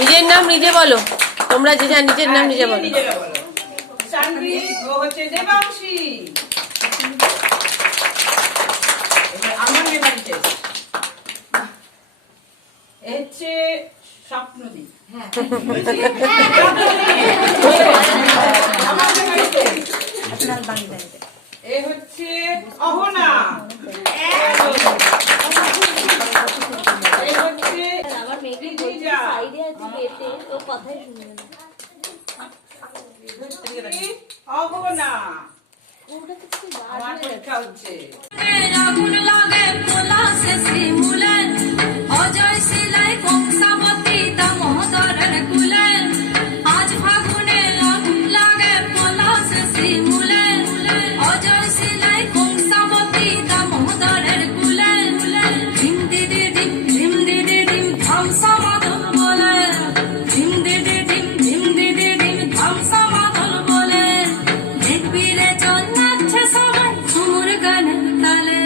নিজের নাম নিজে বলো, তোমরা যে যা নিজের নাম নিজে বলো। সানভি ও হচ্ছে দেবাংশী। আমার মেমারিতে হচ্ছে স্বপ্নদীপ। এ হচ্ছে অহনা। এ হচ্ছে অহনা। আমার পরীক্ষা হচ্ছে অজয় সিলাই কংসাবতী দামোদরের কুলে আজ ফাগুনে আগুন লাগে পলাশ শিমুলে অজয় সিলাই কংসাবতী দামোদরের কুলে ধিম দিদি ধিম ধিম দিদি ধিম ধ্বংসা মাদল বলে ধিম দিদি ধিম ধিম দিদি ধিম ধ্বংসা মাদল বলে দেখবি রে চল নাচছে সবাই ঝুমুর গানের তালে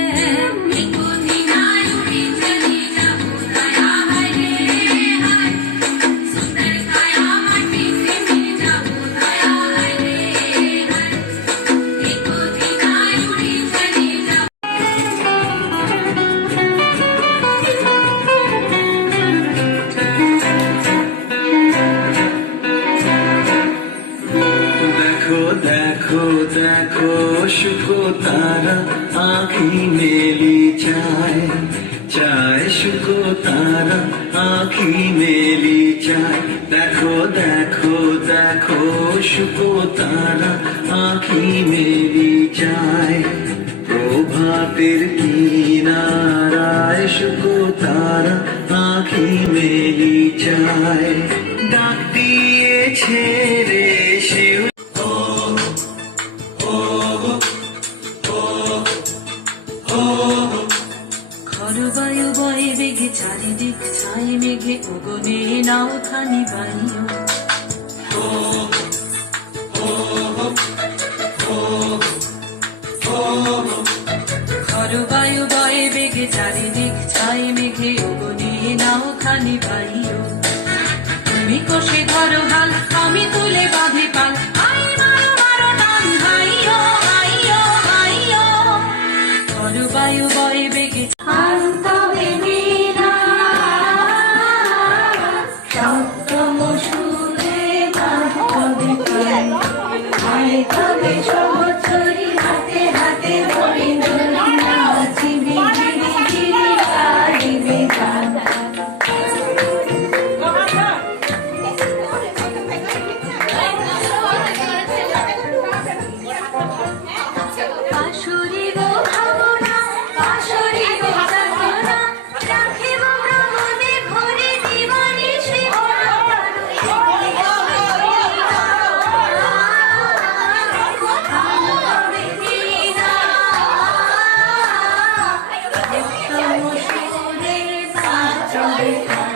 देखो देखो शुको तारा आँखी मेली चाय चाय शुको तारा आँखी मेली चाय देखो देखो देखो शुको तारा आँखी मेली चाय প্রভাতের কিনারায় শুকো তারা আঁখি মেলি চায় ডাক দিয়েছে রে শিব খরবায়ু বয়ে বেগে চারিদিক ছাই মেঘে ওগনে নাও খানি বাইও খরবায়ু বয়ে বেগে চারিদিক ছাই মেঘে ওগনে নাও খানি বাইও তুমি কষে ধরো হাল আমি তুলে বাঁধে পাল আই মারো মারো টান ভাইও ভাইও ভাইও খরবায়ু বয়ে বেগে Sorry.